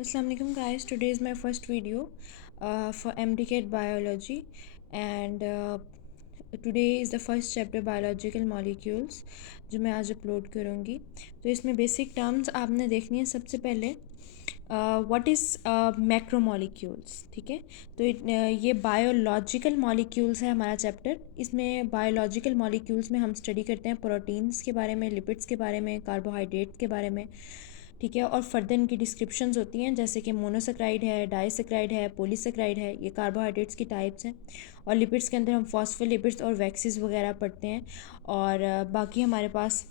Assalamualaikum guys, today is my first video for MDCAT biology and today is the first chapter biological molecules जो मैं आज upload करूँगी। तो इसमें basic terms आपने देखनी है। सबसे पहले व्हाट इज़ मैक्रोमोलिक्यूल्स, ठीक है। तो ये बायोलॉजिकल मॉलिक्यूल्स है हमारा चैप्टर। इसमें बायोलॉजिकल मॉलिक्यूल्स में हम स्टडी करते हैं प्रोटीन्स के बारे में, लिपिड्स के बारे में, कार्बोहाइड्रेट्स के बारे में, ठीक है। और फर्दर इनकी डिस्क्रिप्शंस होती हैं, जैसे कि मोनोसेक्राइड है, डाइसेक्राइड है, पॉलीसेक्राइड है, ये कार्बोहाइड्रेट्स की टाइप्स हैं। और लिपिड्स के अंदर हम फॉस्फोलिपिड्स और वैक्सीज वगैरह पढ़ते हैं। और बाकी हमारे पास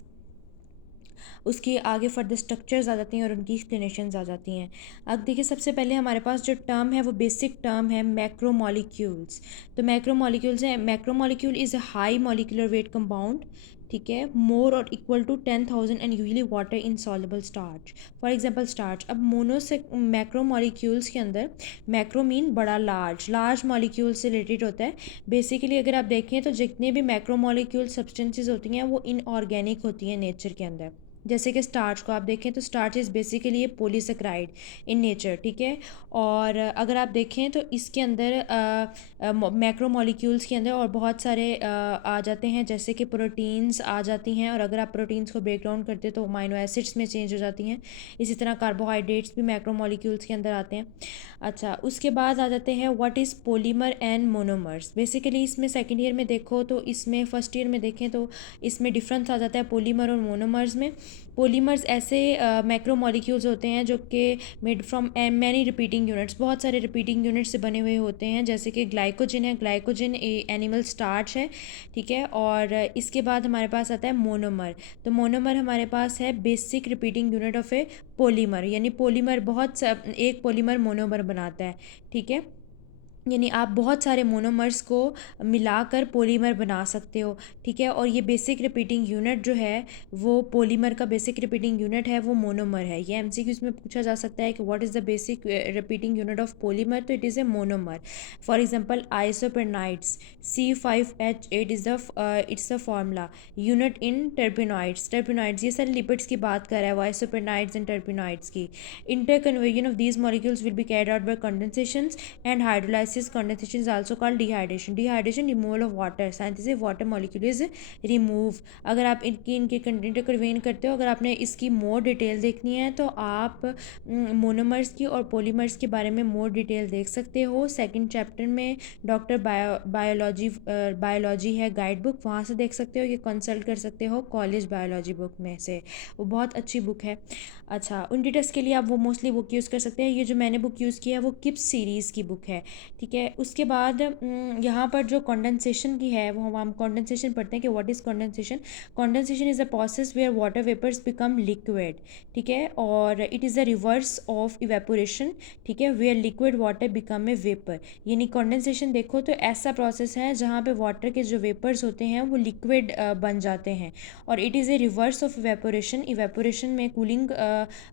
उसके आगे फर्दर स्ट्रक्चर्स आ जाती हैं और उनकी एक्सप्लेनेशंस आ जाती हैं। अब देखिए, सबसे पहले हमारे पास जो टर्म है वो बेसिक टर्म है मैक्रोमोलिक्यूल्स। तो मैक्रोमोलिक्यूल्स है, macromolecule is a high molecular weight compound, ठीक है, मोर और equal to 10,000 and usually water insoluble starch. For example starch. अब मोनो से मैक्रोमोलिक्यूल्स के अंदर मैक्रो मीन बड़ा, लार्ज मॉलिक्यूल से रिलेटेड होता है। बेसिकली अगर आप देखें तो जितने भी मैक्रोमोलिक्यूल सब्सटेंसेस होती हैं वो इनऑर्गेनिक होती हैं नेचर के अंदर। जैसे कि स्टार्च को आप देखें तो starch is basically A polysaccharide in nature, ठीक है। और अगर आप देखें तो इसके अंदर मैक्रो मॉलिक्यूल्स के अंदर और बहुत सारे आ जाते हैं, जैसे कि प्रोटीन्स आ जाती हैं। और अगर आप प्रोटीन्स को ब्रेक डाउन करते तो अमाइनो एसिड्स में चेंज हो जाती हैं। इसी तरह कार्बोहाइड्रेट्स भी मैक्रो मॉलिक्यूल्स के अंदर आते हैं। अच्छा, उसके बाद आ जाते हैं what is polymer and monomers. Basically इसमें सेकेंड ईयर में देखो तो इसमें फर्स्ट ईयर में देखें तो इसमें डिफरेंस आ जाता है पॉलीमर और मोनोमर्स में। पॉलीमर्स ऐसे मैक्रो मॉलिक्यूल्स होते हैं जो कि made from many repeating units, बहुत सारे रिपीटिंग यूनिट्स से बने हुए होते हैं। जैसे कि ग्लाइकोजन है, ग्लाइकोजन एनिमल स्टार्च है, ठीक है। और इसके बाद हमारे पास आता है मोनोमर। तो मोनोमर हमारे पास है basic repeating unit of A polymer, यानी पॉलीमर एक पॉलीमर मोनोमर बनाता है, ठीक है। यानी आप बहुत सारे मोनोमर्स को मिलाकर पॉलीमर बना सकते हो, ठीक है। और ये बेसिक रिपीटिंग यूनिट जो है वो पॉलीमर का बेसिक रिपीटिंग यूनिट है वो मोनोमर है। ये एमसीक्यूज में पूछा जा सकता है कि what is the basic repeating unit of polymer, तो it is a monomer. For example isoprenoids, C5H8 is the it's the formula unit in terpenoids. ये सारे लिपिड्स की बात कर रहा है वो, आइसोपेनाइड्स एंड टर्पिनॉइड्स की। Interconversion of these molecules will be carried out by condensations and hydrolysis. Condensation is also called dehydration. Dehydration, removal of water. Synthesis, water molecule is remove. अगर आप इनके कंटेंट को रिवीन करते हो, अगर आपने इसकी मोर डिटेल देखनी है तो आप मोनोमर्स की और पॉलीमर्स के बारे में मोर डिटेल देख सकते हो। सेकंड चैप्टर में डॉक्टर बायोलॉजी है गाइड बुक, वहाँ से देख सकते हो। ये कंसल्ट कर सकते हो कॉलेज बायोलॉजी बुक में से, वो बहुत अच्छी बुक है। अच्छा, उन डिटेल्स के लिए आप वो मोस्टली बुक यूज़ कर सकते हैं। ये जो मैंने बुक यूज़ की है वो किप्स सीरीज़ की बुक है, ठीक है। उसके बाद यहाँ पर जो कंडेंसेशन की है वो हम कंडेंसेशन पढ़ते हैं कि what is condensation. Condensation is a process where water vapours become liquid, ठीक है। और it is the reverse of evaporation, ठीक है, where liquid water become a vapour. यानी कंडेंसेशन देखो तो ऐसा प्रोसेस है जहाँ पे वाटर के जो वेपर्स होते हैं वो लिक्विड बन जाते हैं। और it is A reverse of evaporation. Evaporation में कूलिंग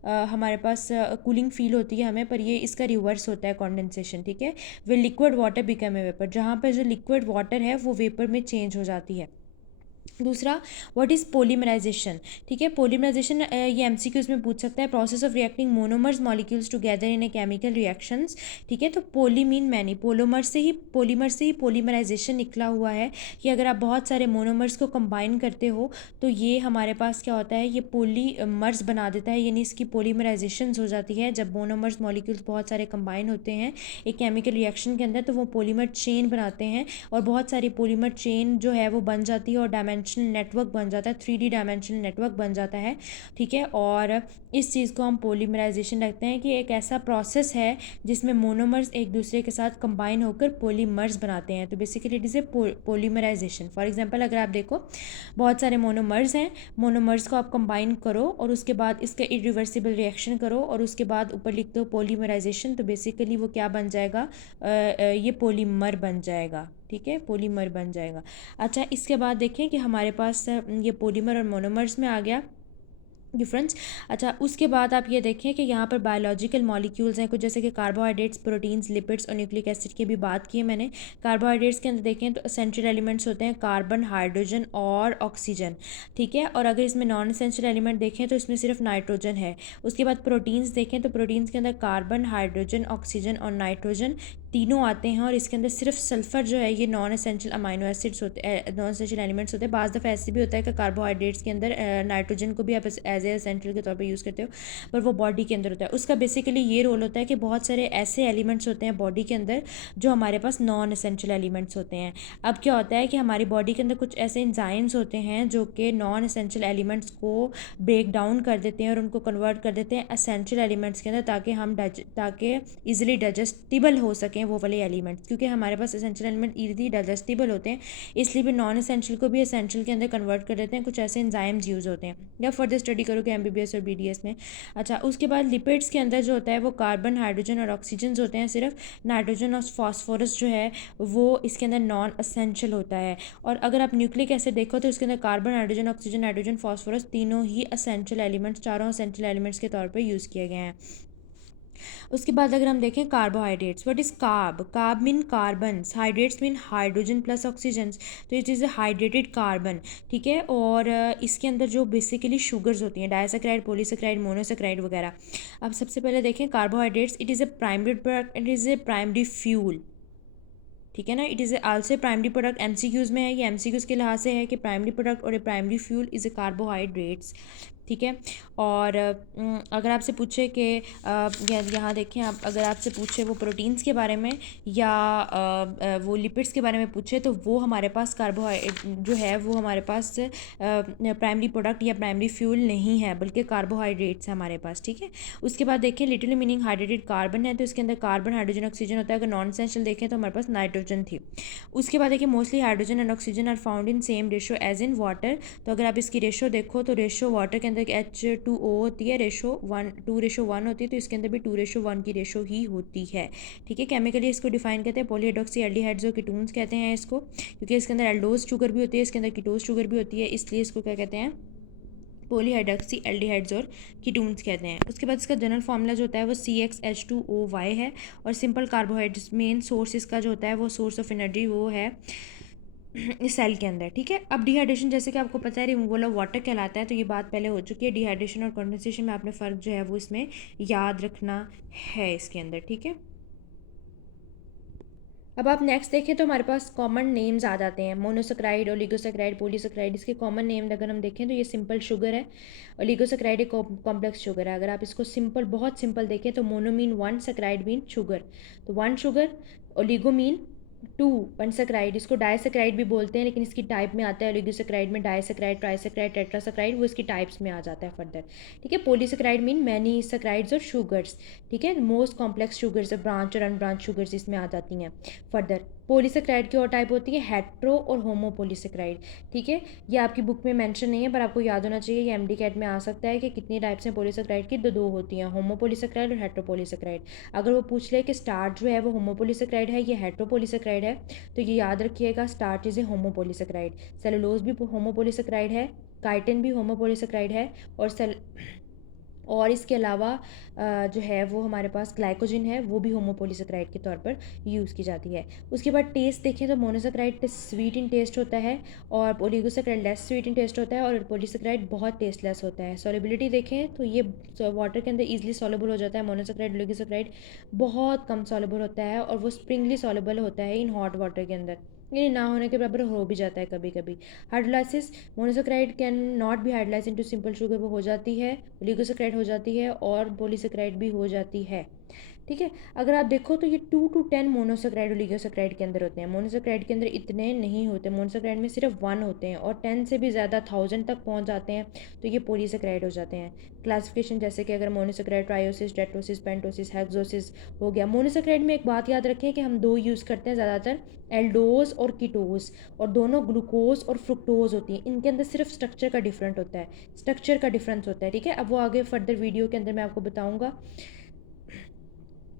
हमारे पास कूलिंग फील होती है हमें, पर ये इसका रिवर्स होता है कंडेंसेशन, ठीक है। वे liquid water become a vapour, जहाँ पर जो लिक्विड वाटर है वो वेपर में चेंज हो जाती है। दूसरा, व्हाट इज़ पॉलीमराइजेशन, ठीक है। पॉलीमराइजेशन ये एमसीक्यूज में पूछ सकता है। Process of reacting monomers molecules together in a chemical reactions, ठीक है। तो पोली मीन मैनी, पॉलीमर से ही पॉलीमराइजेशन निकला हुआ है कि अगर आप बहुत सारे मोनोमर्स को कंबाइन करते हो तो ये हमारे पास क्या होता है, ये पॉलीमर्स बना देता है, यानी इसकी पॉलीमराइजेशन हो जाती है। जब मोनोमर्स मॉलिक्यूल्स बहुत सारे कंबाइन होते हैं एक केमिकल रिएक्शन के अंदर तो वो पॉलीमर चेन बनाते हैं, और बहुत सारी पॉलीमर चेन जो है वो बन जाती है और डायमेंशनल नेटवर्क बन जाता है, 3D डायमेंशनल नेटवर्क बन जाता है, ठीक है। और इस चीज़ को हम पॉलीमराइजेशन रखते हैं कि एक ऐसा प्रोसेस है जिसमें मोनोमर्स एक दूसरे के साथ कंबाइन होकर पॉलीमर्स बनाते हैं। तो basically it is a polymerization. For example अगर आप देखो बहुत सारे मोनोमर्स हैं, मोनोमर्स को आप कंबाइन करो और उसके बाद इसका इरिवर्सिबल रिएक्शन करो और उसके बाद ऊपर लिख दो पॉलीमराइजेशन, तो बेसिकली वो क्या बन जाएगा, ये पॉलीमर बन जाएगा, ठीक है, पॉलीमर बन जाएगा। अच्छा, इसके बाद देखें कि हमारे पास ये पॉलीमर और मोनोमर्स में आ गया। डिफरेंस। अच्छा, उसके बाद आप ये देखें कि यहाँ पर बायोलॉजिकल मॉलिक्यूल्स हैं कुछ, जैसे कि कार्बोहाइड्रेट्स, प्रोटीन्स, लिपिड्स और न्यूक्लिक एसिड की भी बात की है मैंने। कार्बोहाइड्रेट्स के अंदर देखें तो एसेंशियल एलिमेंट्स होते हैं कार्बन, हाइड्रोजन और ऑक्सीजन, ठीक है। और अगर इसमें नॉन एसेंशियल एलिमेंट देखें तो इसमें सिर्फ नाइट्रोजन है। उसके बाद प्रोटीन्स देखें तो प्रोटीन्स के अंदर कार्बन, हाइड्रोजन, ऑक्सीजन और नाइट्रोजन तीनों आते हैं, और इसके अंदर सिर्फ सल्फर जो है ये नॉन एसेंशियल अमाइनो एसिड्स होते हैं, नॉन एसेंशियल एलिमेंट्स होते हैं। बाज़ दफ़ा ऐसे भी होता है कि कार्बोहाइड्रेट्स के अंदर नाइट्रोजन को भी आप एज ए एसेंशियल के तौर पे यूज़ करते हो, पर वो बॉडी के अंदर होता है। उसका बेसिकली ये रोल होता है कि बहुत सारे ऐसे एलिमेंट्स होते हैं बॉडी के अंदर जो हमारे पास नॉन एसेंशियल एलिमेंट्स होते हैं। अब क्या होता है कि हमारी बॉडी के अंदर कुछ ऐसे इंजाइम्स होते हैं जो कि नॉन एसेंशियल एलिमेंट्स को ब्रेक डाउन कर देते हैं और उनको कन्वर्ट कर देते हैं एसेंशियल एलिमेंट्स के अंदर, ताकि ईजिली डाइजेस्टिबल हो सकें वो वाले एलिमेंट्स, क्योंकि हमारे पास एसेंशियल एलिमेंट ईजिली डाइजेस्टिबल होते हैं, इसलिए भी नॉन एसेंशियल को भी एसेंशियल के अंदर कन्वर्ट कर देते हैं। कुछ ऐसे एंजाइम्स यूज़ होते हैं, या फर्दर स्टडी करोगे एमबीबीएस और बीडीएस में। अच्छा, उसके बाद लिपिड्स के अंदर जो होता है वो कार्बन, हाइड्रोजन और ऑक्सीजन होते हैं सिर्फ। नाइट्रोजन और फास्फोरस जो है वो इसके अंदर नॉन एसेंशियल होता है। और अगर आप न्यूक्लिक एसिड देखो तो इसके अंदर carbon, hydrogen, oxygen, nitrogen, phosphorus तीनों ही एसेंशियल एलिमेंट्स, चारों एसेंशियल एलिमेंट्स के तौर पर यूज़ किए गए हैं। उसके बाद अगर हम देखें carbohydrates, what is carb? Carb mean carbons, hydrates mean hydrogen plus oxygen, तो it is a hydrated carbon, ठीक है। और इसके अंदर जो बेसिकली शुगर्स होती हैं, डाइसैकेराइड, पॉलीसैकेराइड, मोनोसैकेराइड वगैरह। अब सबसे पहले देखें carbohydrates, it is a primary product, it is A primary fuel, ठीक है ना। It is also primary product, MCQs में है ये, एमसीक्यूज़ के लिहाज से है कि प्राइमरी प्रोडक्ट और a primary fuel is a carbohydrates, ठीक है। और अगर आपसे पूछे कि यहाँ देखें आप, अगर आपसे पूछे वो प्रोटीन्स के बारे में या वो लिपिड्स के बारे में पूछे, तो वो हमारे पास कार्बोहाइड्रेट जो है वो हमारे पास प्राइमरी प्रोडक्ट या प्राइमरी फ्यूल नहीं है, बल्कि कार्बोहाइड्रेट्स है हमारे पास, ठीक है। उसके बाद देखें लिटिल मीनिंग हाइड्रेटेड कार्बन है, तो इसके अंदर कार्बन, हाइड्रोजन, ऑक्सीजन होता है। अगर नॉन एसेंशियल देखें तो हमारे पास नाइट्रोजन थी। उसके बाद देखिए mostly hydrogen and oxygen are found in same ratio as in water, तो अगर आप इसकी रेशो देखो तो रेशो वाटर के अंदर H2O होती है, रेशो 2:1 होती है, तो इसके अंदर भी 2:1 की रेशो ही होती है, ठीक है। केमिकली इसको डिफाइन करते हैं पॉलीहाइड्रोक्सी एल्डिहाइड्स और कीटोन्स कहते हैं इसको, क्योंकि इसके अंदर एल्डोज शुगर भी होती है, इसके अंदर कीटोज शुगर भी होती है, इसलिए इसको क्या कहते हैं, पॉलीहाइड्रोक्सी एल्डिहाइड्स और कीटोन्स कहते हैं। उसके बाद इसका जनरल फार्मूला जो होता है वो CxH2OY है, और सिंपल कार्बोहाइड्रेट्स मेन सोर्स इसका जो होता है वो सोर्स ऑफ एनर्जी वो है इस सेल के अंदर, ठीक है। अब डिहाइड्रेशन जैसे कि आपको पता है रिमूवल ऑफ वाटर कहलाता है, तो ये बात पहले हो चुकी है। डिहाइड्रेशन और कंडेंसेशन में आपने फ़र्क जो है वो इसमें याद रखना है इसके अंदर, ठीक है। अब आप नेक्स्ट देखें तो हमारे पास कॉमन नेम्स आ जाते हैं, मोनोसेक्राइड, ओलिगोसेक्राइड, पॉलीसेक्राइड। इसके कॉमन नेम अगर हम देखें तो ये सिंपल शुगर है, ओलिगोसेक्राइड एक कॉम्प्लेक्स शुगर है। अगर आप इसको सिंपल, बहुत सिंपल देखें तो mono mean one, saccharide mean sugar, तो one sugar, oligo mean two, पनसेक्राइड, इसको डाइसेक्राइड भी बोलते हैं, लेकिन इसकी टाइप में आता है ओलिगोसेक्राइड में डाइसेक्राइड, ट्राइसेक्राइड, टेट्रासेक्राइड, वो इसकी टाइप्स में आ जाता है फर्दर, ठीक है। पॉलीसेक्राइड मीन मैनी सेक्राइड्स और शुगर्स, ठीक है। मोस्ट कॉम्प्लेक्स शुगर्स, ब्रांच और अनब्रांच शुगर्स इसमें आ जाती हैं फर्दर। पॉलीसेक्राइड की और टाइप होती है हेट्रो और होमोपोलीसेक्राइड, ठीक है। ये आपकी बुक में मेंशन नहीं है, पर आपको याद होना चाहिए, ये एमडीकैट में आ सकता है कि कितनी टाइप्स हैं पॉलीसेक्राइड की, दो होती हैं, होमोपोलीसेक्राइड और हेट्रोपोलीसेक्राइड। अगर वो पूछ ले कि स्टार्च जो है वो होमोपोलीसेक्राइड है, ये हेट्रोपोलीसेक्राइड है, तो ये याद रखिएगा स्टार्च इज़ ए होमोपोलीसेक्राइड। सेलुलोज भी होमोपोलीसेक्राइड है, काइटिन भी होमोपोलीसेक्राइड है, और इसके अलावा जो है वो हमारे पास ग्लाइकोजिन है, वो भी होमोपोलीसेक्राइड के तौर पर यूज़ की जाती है। उसके बाद टेस्ट देखें तो मोनोसेक्राइड स्वीट इन टेस्ट होता है, और oligosaccharide less sweet in taste होता है, और पॉलीसेक्राइड बहुत टेस्टलेस होता है। सॉलिबिलिटी देखें तो ये वाटर के अंदर ईजिली सॉलेबल हो जाता है, मोनोसेक्राइड, ओलिगोसेक्राइड बहुत कम सॉलेबल होता है, और वो स्प्रिंगली सॉलेबल होता है इन हॉट वाटर के अंदर, यानी ना होने के बराबर हो भी जाता है कभी कभी। Hydrolysis, monosaccharide can not be hydrolyse into simple sugar, वो हो जाती है, ओलिगोसेक्राइड हो जाती है, और पॉलीसेक्राइड भी हो जाती है, ठीक है। अगर आप देखो तो ये 2 to 10 मोनोसेक्राइड ओलिगोसेक्राइड के अंदर होते हैं, मोनोसेक्राइड के अंदर इतने नहीं होते, मोनोसेक्राइड में सिर्फ 1 होते हैं, और 10 से भी ज़्यादा 1000 तक पहुंच जाते हैं, तो ये पॉलीसेक्राइड हो जाते हैं। क्लासिफिकेशन जैसे कि अगर मोनोसेक्राइड ट्रायोसिस, टेट्रोसिस, पेंटोसिस, हेक्सोसिस हो गया। मोनोसेक्राइड में एक बात याद रखें कि हम दो यूज़ करते हैं ज़्यादातर, एल्डोज और कीटोज, और दोनों ग्लूकोज और फ्रुक्टोज होती हैं, इनके अंदर सिर्फ स्ट्रक्चर का डिफरेंट होता है, स्ट्रक्चर का डिफरेंस होता है, ठीक है। अब वो आगे फर्दर वीडियो के अंदर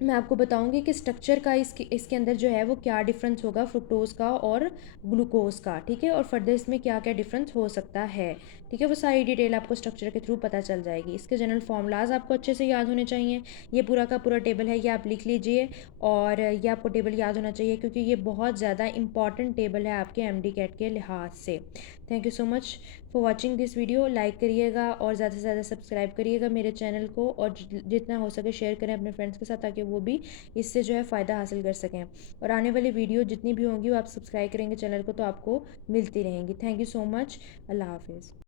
मैं आपको बताऊंगी कि स्ट्रक्चर का इसके अंदर जो है वो क्या डिफरेंस होगा फ्रुक्टोज का और ग्लूकोज का, ठीक है, और फर्दर इसमें क्या क्या डिफरेंस हो सकता है, ठीक है, वो सारी डिटेल आपको स्ट्रक्चर के थ्रू पता चल जाएगी। इसके जनरल फॉर्मूलाज आपको अच्छे से याद होने चाहिए। ये पूरा का पूरा टेबल है, ये आप लिख लीजिए और ये आपको टेबल याद होना चाहिए क्योंकि ये बहुत ज़्यादा इंपॉर्टेंट टेबल है आपके एमडी कैट के लिहाज से। Thank you so much for watching this video. Like करिएगा और ज़्यादा से ज़्यादा सब्सक्राइब करिएगा मेरे चैनल को, और जितना हो सके शेयर करें अपने फ्रेंड्स के साथ ताकि वो भी इससे जो है फ़ायदा हासिल कर सकें। और आने वाली वीडियो जितनी भी होंगी वो आप सब्सक्राइब करेंगे चैनल को तो आपको मिलती रहेंगी। Thank you so much. Allah हाफिज़।